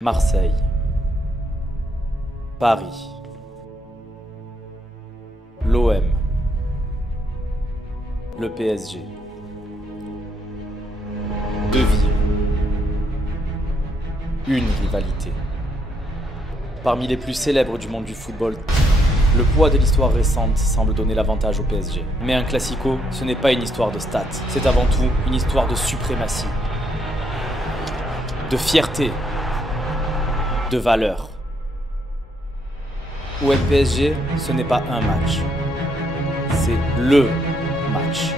Marseille, Paris, l'OM, le PSG. Deux villes, une rivalité. Parmi les plus célèbres du monde du football, le poids de l'histoire récente semble donner l'avantage au PSG. Mais un classico, ce n'est pas une histoire de stats, c'est avant tout une histoire de suprématie, de fierté, de valeur. OM PSG, ce n'est pas un match, c'est LE match.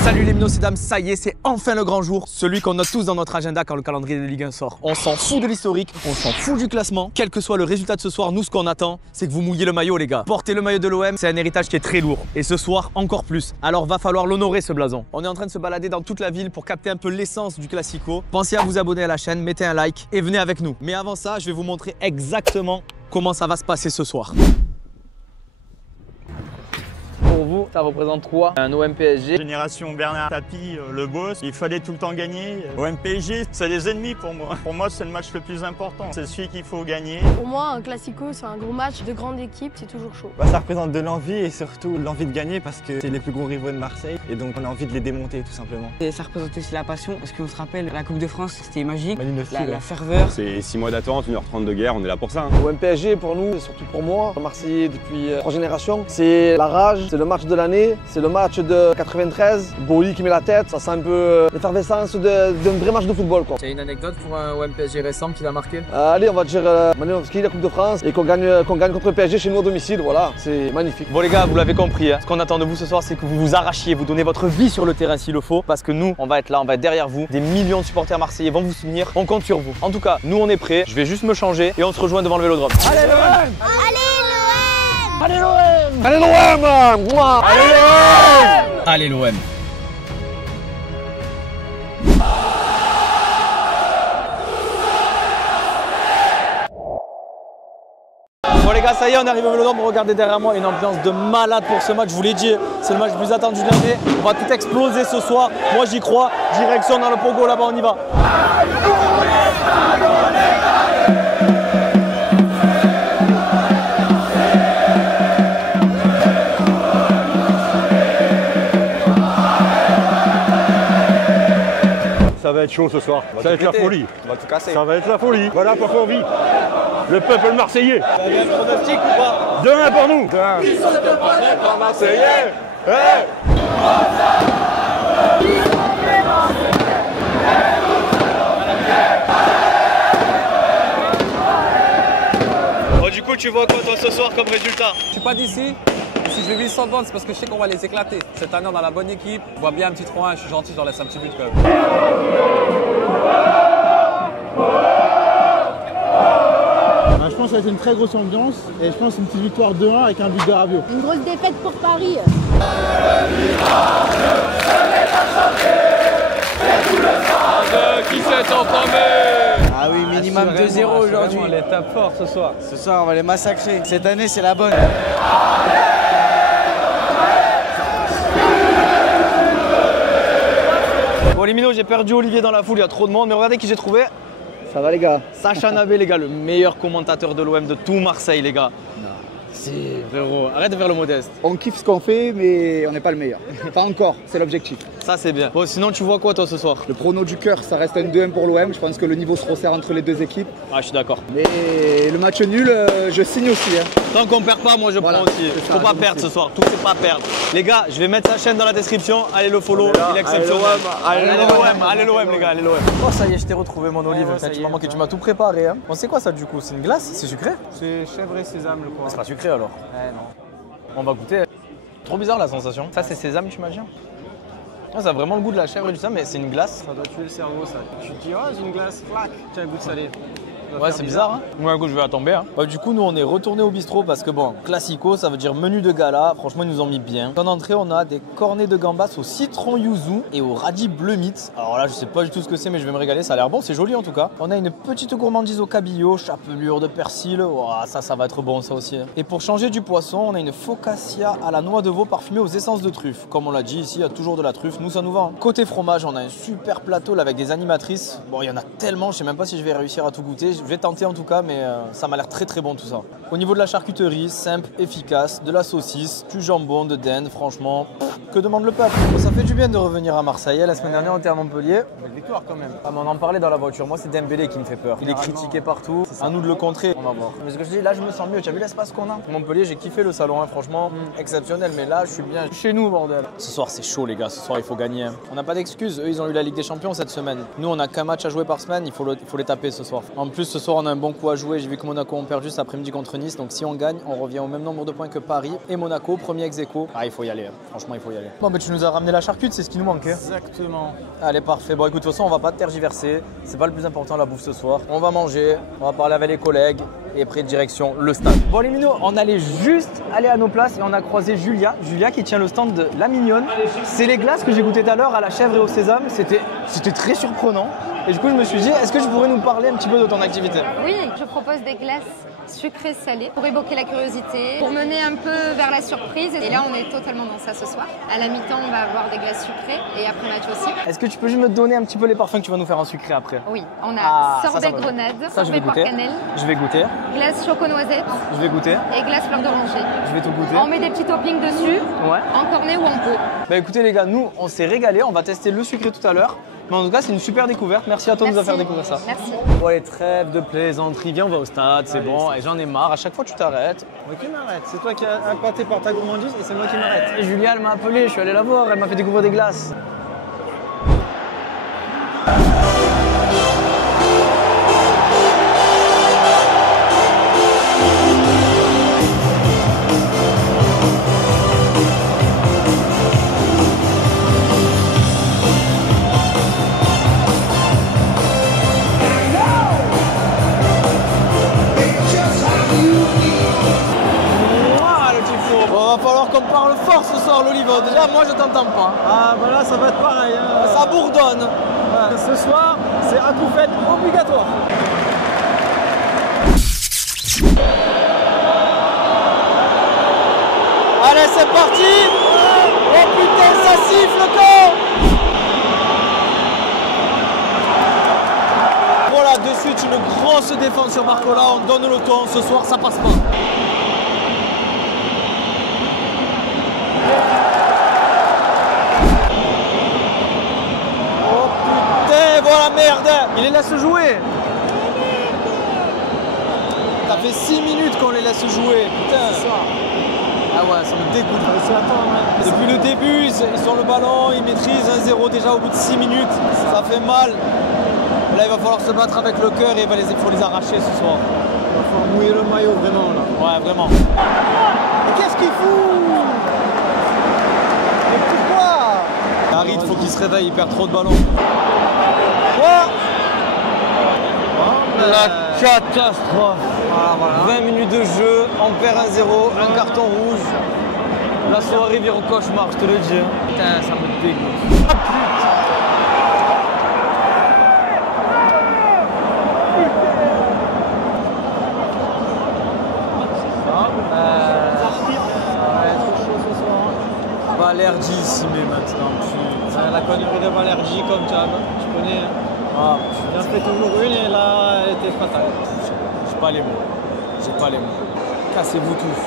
Salut les messieurs dames, ça y est, c'est enfin le grand jour, celui qu'on note tous dans notre agenda quand le calendrier de Ligue 1 sort. On s'en fout de l'historique, on s'en fout du classement, quel que soit le résultat de ce soir, nous ce qu'on attend, c'est que vous mouillez le maillot les gars. Porter le maillot de l'OM, c'est un héritage qui est très lourd, et ce soir encore plus. Alors va falloir l'honorer ce blason. On est en train de se balader dans toute la ville pour capter un peu l'essence du classico. Pensez à vous abonner à la chaîne, mettez un like et venez avec nous. Mais avant ça, je vais vous montrer exactement comment ça va se passer ce soir. Pour vous, ça représente quoi un OM PSG? Génération Bernard Tapie, le boss, il fallait tout le temps gagner. OM PSG, c'est des ennemis pour moi. Pour moi, c'est le match le plus important. C'est celui qu'il faut gagner. Pour moi, un classico, c'est un gros match de grande équipe, c'est toujours chaud. Ça représente de l'envie et surtout l'envie de gagner parce que c'est les plus gros rivaux de Marseille et donc on a envie de les démonter tout simplement. Et ça représente aussi la passion parce qu'on se rappelle, la Coupe de France, c'était magique, Aussi, la ferveur. C'est 6 mois d'attente, 1h30 de guerre, on est là pour ça. OM PSG pour nous, et surtout pour moi, Marseillais depuis 3 générations, c'est la rage, c'est le match de l'année, c'est le match de 93, Bouli qui met la tête, ça sent un peu l'effervescence d'un vrai match de football quoi. Tu as une anecdote pour un OM PSG récent qui l'a marqué? Allez, on va dire Malinowski, la Coupe de France et qu'on gagne contre le PSG chez nous au domicile, voilà, c'est magnifique. Bon les gars, vous l'avez compris, hein. Ce qu'on attend de vous ce soir, c'est que vous vous arrachiez, vous donnez votre vie sur le terrain s'il le faut, parce que nous, on va être là, on va être derrière vous, des millions de supporters marseillais vont vous soutenir, on compte sur vous. En tout cas, nous on est prêts, je vais juste me changer et on se rejoint devant le Vélodrome. Allez l'OM! Allez l'OM! Allez l'OM! Allez l'OM! Allez l'OM! Bon les gars, ça y est, on arrive au Vélodrome, regardez derrière moi, une ambiance de malade pour ce match, je vous l'ai dit, c'est le match le plus attendu de l'année, on va tout exploser ce soir, moi j'y crois, direction dans le pogo là-bas, on y va. Ça va être chaud ce soir, ça va être la folie. On va tout casser. Ça va être la folie, voilà pourquoi on vit. Le peuple marseillais. Ça vient le pronostic ou pas? 2-1 pour nous. 2-1. Marseillais. Bon du coup, tu vois quoi toi ce soir comme résultat? Je suis pas d'ici. Si je vais 830, c'est parce que je sais qu'on va les éclater. Cette année, on a la bonne équipe. On voit bien un petit 3-1. Je suis gentil, je leur laisse un petit but quand même. Je pense que ça va être une très grosse ambiance et je pense une petite victoire 2-1 avec un but de Rabiot. Une grosse défaite pour Paris. Qui s'est entamé? Ah oui, minimum 2-0 aujourd'hui. On les tape fort ce soir. Ce soir, on va les massacrer. Cette année, c'est la bonne. Bon les minots, j'ai perdu Olivier dans la foule, il y a trop de monde, mais regardez qui j'ai trouvé. Ça va les gars? Sacha Nabé les gars, le meilleur commentateur de l'OM de tout Marseille les gars. Si frérot, arrête de faire le modeste. On kiffe ce qu'on fait mais on n'est pas le meilleur. Pas encore, c'est l'objectif. Ça c'est bien. Bon sinon tu vois quoi toi ce soir? Le prono du cœur, ça reste un 2-1 pour l'OM. Je pense que le niveau se resserre entre les deux équipes. Ah je suis d'accord. Mais le match nul, je signe aussi. Tant qu'on perd pas, moi je prends aussi. Faut pas perdre ce soir, tout c'est pas perdre. Les gars, je vais mettre sa chaîne dans la description. Allez le follow, il est exceptionnel. Allez l'OM les gars, allez l'OM. Oh, ça y est, je t'ai retrouvé mon olive. Tu m'as manqué, tu m'as tout préparé. Hein. Bon, c'est quoi ça du coup? C'est une glace? C'est sucré? C'est chèvre et sésame le coin. C'est pas sucré alors? Non. On va goûter. Trop bizarre la sensation. Ça, c'est sésame, tu imagines? Ça a vraiment le goût de la chèvre et du ça, mais c'est une glace. Ça doit tuer le cerveau ça. Tu te dis, oh, j'ai une glace, clac, tiens, un goût de salé. Ouais, c'est bizarre. Hein. Ouais, écoute, je vais la tomber. Hein. Bah, du coup, nous, on est retourné au bistrot parce que bon, classico, ça veut dire menu de gala. Franchement, ils nous ont mis bien. En entrée, on a des cornets de gambas au citron yuzu et au radis bleu mythe. Alors là, je sais pas du tout ce que c'est, mais je vais me régaler. Ça a l'air bon, c'est joli en tout cas. On a une petite gourmandise au cabillaud, chapelure de persil. Ouah, ça va être bon, ça aussi. Et pour changer du poisson, on a une focaccia à la noix de veau parfumée aux essences de truffe. Comme on l'a dit, ici, il y a toujours de la truffe. Nous, ça nous va. Hein. Côté fromage, on a un super plateau là, avec des animatrices. Bon, il y en a tellement, je sais même pas si je vais réussir à tout goûter. Je vais tenter en tout cas, mais ça m'a l'air très très bon tout ça. Au niveau de la charcuterie, simple, efficace, de la saucisse, du jambon, de dinde, franchement, que demande le peuple? Bon, ça fait du bien de revenir à Marseille. La semaine dernière, on était à Montpellier. Belle victoire quand même. Ah, mais on en parlait dans la voiture. Moi, c'est Dembélé qui me fait peur. Il est critiqué partout. C'est à nous de le contrer. On va voir. Mais ce que je dis, là, je me sens mieux. Tu as vu l'espace qu'on a? Montpellier, j'ai kiffé le salon, hein, franchement, exceptionnel. Mais là, je suis bien chez nous, bordel. Ce soir, c'est chaud, les gars. Ce soir, il faut gagner. Hein. On n'a pas d'excuses. Eux, ils ont eu la Ligue des Champions cette semaine. Nous, on n'a qu'un match à jouer par semaine. Il faut les taper ce soir. En plus, ce soir, on a un bon coup à jouer. J'ai vu que Monaco ont perdu cet après-midi contre Nice. Donc, si on gagne, on revient au même nombre de points que Paris et Monaco, premier ex-aequo. Ah, il faut y aller. Hein. Franchement, il faut y aller. Bon, mais tu nous as ramené la charcute, c'est ce qui nous manquait. Exactement. Allez, parfait. Bon, écoute, de toute façon, on va pas tergiverser. C'est pas le plus important, la bouffe ce soir. On va manger, on va parler avec les collègues et après, direction le stade. Bon, les minots, on allait juste aller à nos places et on a croisé Julia. Julia qui tient le stand de La Mignonne. C'est les glaces que j'ai goûtées tout à l'heure à la chèvre et au sésame. C'était très surprenant. Et du coup, je me suis dit, est-ce que tu pourrais nous parler un petit peu de ton activité? Oui, je propose des glaces sucrées salées pour évoquer la curiosité, pour mener un peu vers la surprise. Et là, on est totalement dans ça ce soir. À la mi-temps, on va avoir des glaces sucrées et après match aussi. Est-ce que tu peux juste me donner un petit peu les parfums que tu vas nous faire en sucré après? Oui, on a sorbet ça grenade, ça, je vais sorbet poire goûter. cannelle, Je vais goûter. glace choco-noisette Je vais goûter. et glace fleur d'oranger. Je vais tout goûter. On met des petits toppings dessus, Ouais. en cornet ou en pot. Bah écoutez les gars, nous on s'est régalé, on va tester le sucré tout à l'heure. Mais en tout cas, c'est une super découverte. Merci à toi de nous faire découvrir ça. Merci. Bon, les trêves de plaisanterie, viens, on va au stade, c'est bon. Et j'en ai marre, à chaque fois tu t'arrêtes. Moi qui m'arrête. C'est toi qui as impacté par ta gourmandise et c'est moi qui m'arrête. Julia, elle m'a appelé, je suis allé la voir, elle m'a fait découvrir des glaces. Va falloir qu'on parle fort ce soir, l'Olivo. Déjà, moi, je t'entends pas. Ah bah là ça va être pareil. Hein. Ça bourdonne. Ouais. Ce soir, c'est un coup fait obligatoire. Allez, c'est parti. Oh putain, ça siffle quand. Voilà, de suite, une grosse défense sur Barcola. On donne le ton. Ce soir, ça passe pas. Voilà, merde! Il les laisse jouer! Ça fait 6 minutes qu'on les laisse jouer, putain! Ah ouais, ça me dégoûte. Depuis le début, ils sont le ballon, ils maîtrisent 1-0 déjà au bout de 6 minutes. Ça fait mal. Là, il va falloir se battre avec le cœur et il faut les arracher ce soir. Il va falloir mouiller le maillot vraiment là. Ouais, vraiment. Mais qu'est-ce qu'il fout? Mais pourquoi? Harit, faut qu'il se réveille, il perd trop de ballons. La catastrophe. Voilà. 20 minutes de jeu, on perd 1-0, un carton rouge. La soirée vire au cauchemar, je te le dis. Putain, ça me dégoûte. Ah putain. Balerdi ici, mais maintenant. Putain, la connerie de Balerdi comme tu connais. Ah, j'en fais toujours une et là, elle était fatale. J'ai pas les mots. J'ai pas les mots. Cassez-vous tous.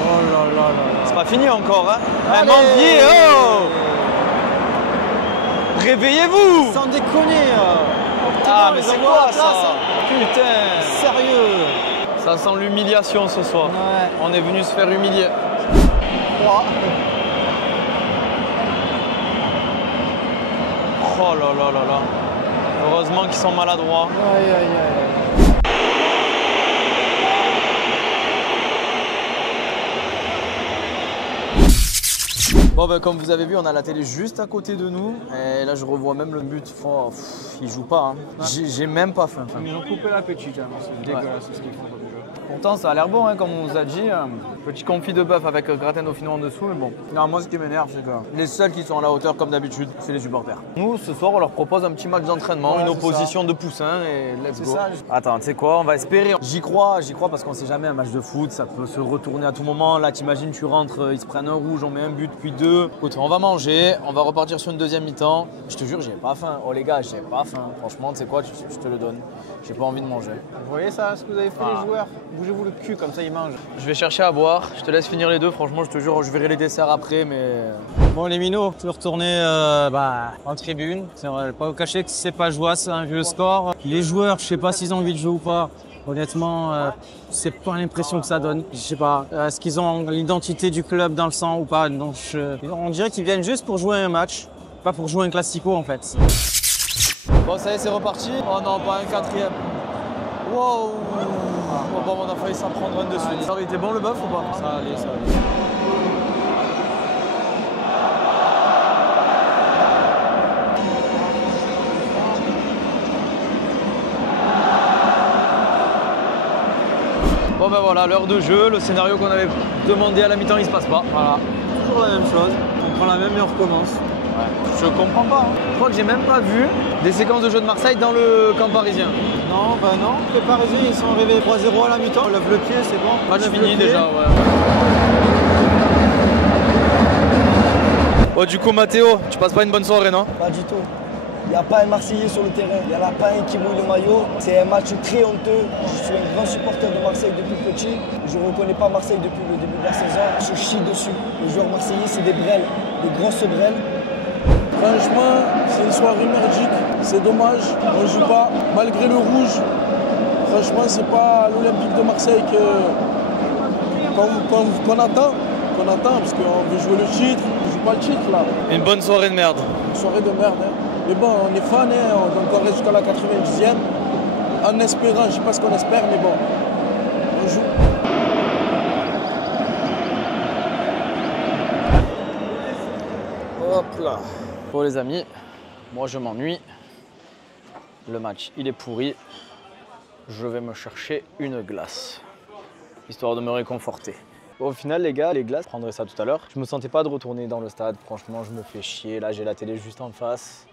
Oh là là là là. C'est pas fini encore, hein? Un Mandier, oh! Réveillez-vous! Sans déconner! Ah, mais c'est quoi ça? Putain! Sérieux? Ça sent l'humiliation ce soir. Ouais. On est venu se faire humilier. Oh là là là là. Heureusement qu'ils sont maladroits. Aïe aïe aïe. Bon ben comme vous avez vu, on a la télé juste à côté de nous. Et là je revois même le but. Oh, il joue pas. Hein. J'ai même pas faim. Ils ont coupé l'appétit quand même, c'est dégueulasse ce qu'ils font comme jeu. Pourtant ça a l'air bon, hein, comme on vous a dit. Petit confit de bœuf avec gratin dauphinois en dessous, mais bon. Non, moi ce qui m'énerve, c'est que les seuls qui sont à la hauteur comme d'habitude, c'est les supporters. Nous, ce soir, on leur propose un petit match d'entraînement, une opposition de poussins et let's go. Ça. Attends, tu sais quoi, on va espérer. J'y crois parce qu'on sait jamais, un match de foot, ça peut se retourner à tout moment. Là, t'imagines, tu rentres, ils se prennent un rouge, on met un but, puis deux. Écoute, on va manger, on va repartir sur une deuxième mi-temps. Je te jure, j'ai pas faim. Oh les gars, j'ai pas faim. Franchement, tu sais quoi, je te le donne. J'ai pas envie de manger. Vous voyez ça, ce que vous avez fait les joueurs? Bougez-vous le cul, comme ça ils mangent. Je vais chercher à boire, je te laisse finir les deux. Franchement, je te jure, je verrai les desserts après, mais... Bon les minots, tu veux retourner en tribune. On va pas vous cacher que c'est pas joie, c'est un vieux score. Les joueurs, je sais pas s'ils ont envie de jouer ou pas. Honnêtement, c'est pas l'impression que ça donne. Je sais pas, est-ce qu'ils ont l'identité du club dans le sang ou pas? Donc, on dirait qu'ils viennent juste pour jouer un match, pas pour jouer un classico en fait. Bon, ça y est, c'est reparti. Oh non, pas un quatrième. Wow. Bon, on a failli s'en prendre un de suite. Ça aurait été bon le bœuf ou pas? Ça allait, ça allait. Bon ben voilà, l'heure de jeu, le scénario qu'on avait demandé à la mi-temps, il se passe pas. Voilà. Toujours la même chose, on prend la même et on recommence. Ouais. Je comprends pas. Hein. Je crois que j'ai même pas vu des séquences de jeu de Marseille dans le camp parisien. Non, bah non. Les Parisiens, ils sont arrivés 3-0 à la mi-temps. On lève le pied, c'est bon. Match fini déjà, ouais. Bon, du coup, Mathéo, tu passes pas une bonne soirée, non? Pas du tout. Il n'y a pas un Marseillais sur le terrain, il n'y en a pas un qui mouille le maillot. C'est un match très honteux. Je suis un grand supporter de Marseille depuis petit. Je ne reconnais pas Marseille depuis le début de la saison. Je chie dessus. Les joueurs marseillais, c'est des brêles, des grosses brêles. Franchement, c'est une soirée merdique. C'est dommage, on ne joue pas. Malgré le rouge, franchement, c'est pas l'Olympique de Marseille qu'on attend. Parce qu'on veut jouer le titre. On ne joue pas le titre là. Une bonne soirée de merde. Une soirée de merde. Hein. Mais bon, on est fans, hein, on reste jusqu'à la 90e, en espérant, je ne sais pas ce qu'on espère, mais bon, on joue. Hop là. Bon les amis, moi je m'ennuie, le match il est pourri, je vais me chercher une glace, histoire de me réconforter. Bon, au final les gars, les glaces, je prendrai ça tout à l'heure. Je me sentais pas de retourner dans le stade, franchement je me fais chier, là j'ai la télé juste en face.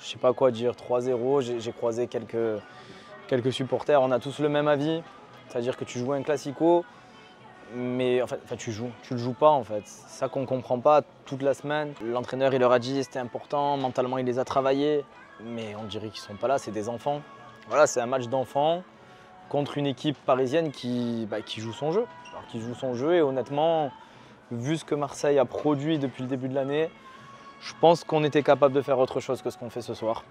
Je sais pas quoi dire, 3-0, j'ai croisé quelques supporters, on a tous le même avis. C'est-à-dire que tu joues un classico, mais en fait tu le joues pas en fait. C'est ça qu'on comprend pas toute la semaine. L'entraîneur il leur a dit c'était important, mentalement il les a travaillés, mais on dirait qu'ils sont pas là, c'est des enfants. Voilà, c'est un match d'enfants contre une équipe parisienne qui joue son jeu. Alors, qui joue son jeu et honnêtement, vu ce que Marseille a produit depuis le début de l'année, je pense qu'on était capable de faire autre chose que ce qu'on fait ce soir.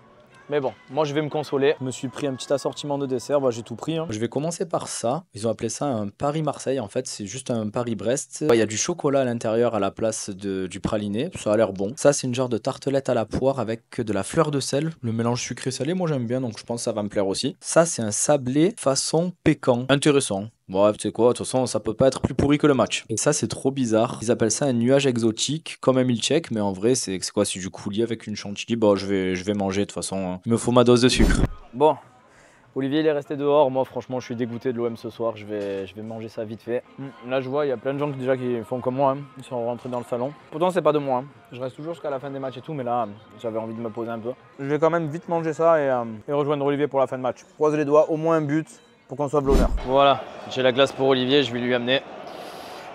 Mais bon, moi je vais me consoler. Je me suis pris un petit assortiment de dessert, j'ai tout pris. Hein. Je vais commencer par ça. Ils ont appelé ça un Paris-Marseille, en fait c'est juste un Paris-Brest. Il y a du chocolat à l'intérieur à la place du praliné, ça a l'air bon. Ça c'est une genre de tartelette à la poire avec de la fleur de sel. Le mélange sucré-salé, moi j'aime bien, donc je pense que ça va me plaire aussi. Ça c'est un sablé façon pécan. Intéressant. Bref, tu sais quoi, de toute façon, ça peut pas être plus pourri que le match. Et ça, c'est trop bizarre. Ils appellent ça un nuage exotique, comme un milkshake, mais en vrai, c'est quoi? C'est du coulis avec une chantilly. Bon, je vais manger, de toute façon. Il me faut ma dose de sucre. Bon, Olivier, il est resté dehors. Moi, franchement, je suis dégoûté de l'OM ce soir. Je vais manger ça vite fait. Là, je vois, il y a plein de gens qui font comme moi. Hein. Ils sont rentrés dans le salon. Pourtant, c'est pas de moi. Hein. Je reste toujours jusqu'à la fin des matchs et tout, mais là, j'avais envie de me poser un peu. Je vais quand même vite manger ça et rejoindre Olivier pour la fin de match. Croise les doigts, au moins un but. Pour qu'on soit de l'honneur. Voilà, j'ai la glace pour Olivier, je vais lui amener.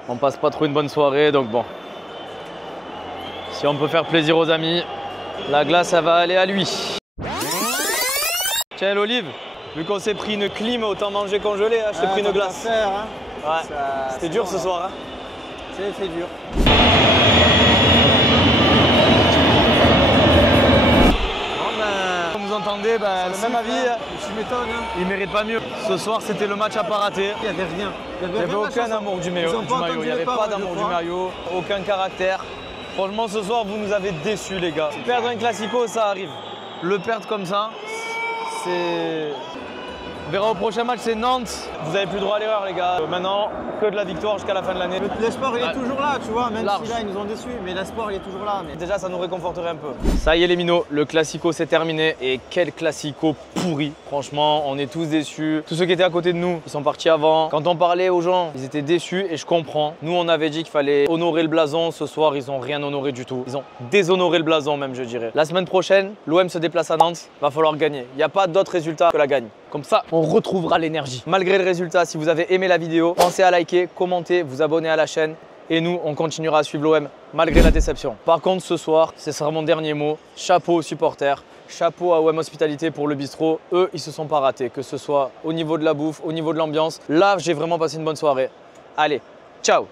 On passe pas trop une bonne soirée, donc bon. Si on peut faire plaisir aux amis, la glace, ça va aller à lui. Tiens, l'Olive, vu qu'on s'est pris une clim, autant manger congelé, hein, je t'ai pris une glace. Faire, hein. Ouais, c'était dur ce soir. Hein. C'est dur. Comme vous entendez, le même avis, tu m'étonnes. Hein. Il mérite pas mieux. Ce soir, c'était le match à pas rater. Il n'y avait rien. Il n'y avait aucun amour du maillot. Il n'y avait pas d'amour du maillot, aucun caractère. Franchement, ce soir, vous nous avez déçus, les gars. Perdre un classico, ça arrive. Le perdre comme ça, c'est... On verra au prochain match, c'est Nantes. Vous avez plus le droit à l'erreur, les gars. Maintenant, que de la victoire jusqu'à la fin de l'année. L'espoir, il est toujours là, tu vois, même Large. si là, ils nous ont déçus, mais l'espoir, il est toujours là. Mais... Déjà, ça nous réconforterait un peu. Ça y est, les minots, le classico, c'est terminé. Et quel classico pourri. Franchement, on est tous déçus. Tous ceux qui étaient à côté de nous, ils sont partis avant. Quand on parlait aux gens, ils étaient déçus et je comprends. Nous, on avait dit qu'il fallait honorer le blason. Ce soir, ils n'ont rien honoré du tout. Ils ont déshonoré le blason, même, je dirais. La semaine prochaine, l'OM se déplace à Nantes. Va falloir gagner. Il n'y a pas d'autre résultat que la gagne. Comme ça, on retrouvera l'énergie. Malgré le résultat, si vous avez aimé la vidéo, pensez à liker, commenter, vous abonner à la chaîne. Et nous, on continuera à suivre l'OM malgré la déception. Par contre, ce soir, ce sera mon dernier mot. Chapeau aux supporters, chapeau à OM Hospitalité pour le bistrot. Eux, ils se sont pas ratés, que ce soit au niveau de la bouffe, au niveau de l'ambiance. Là, j'ai vraiment passé une bonne soirée. Allez, ciao!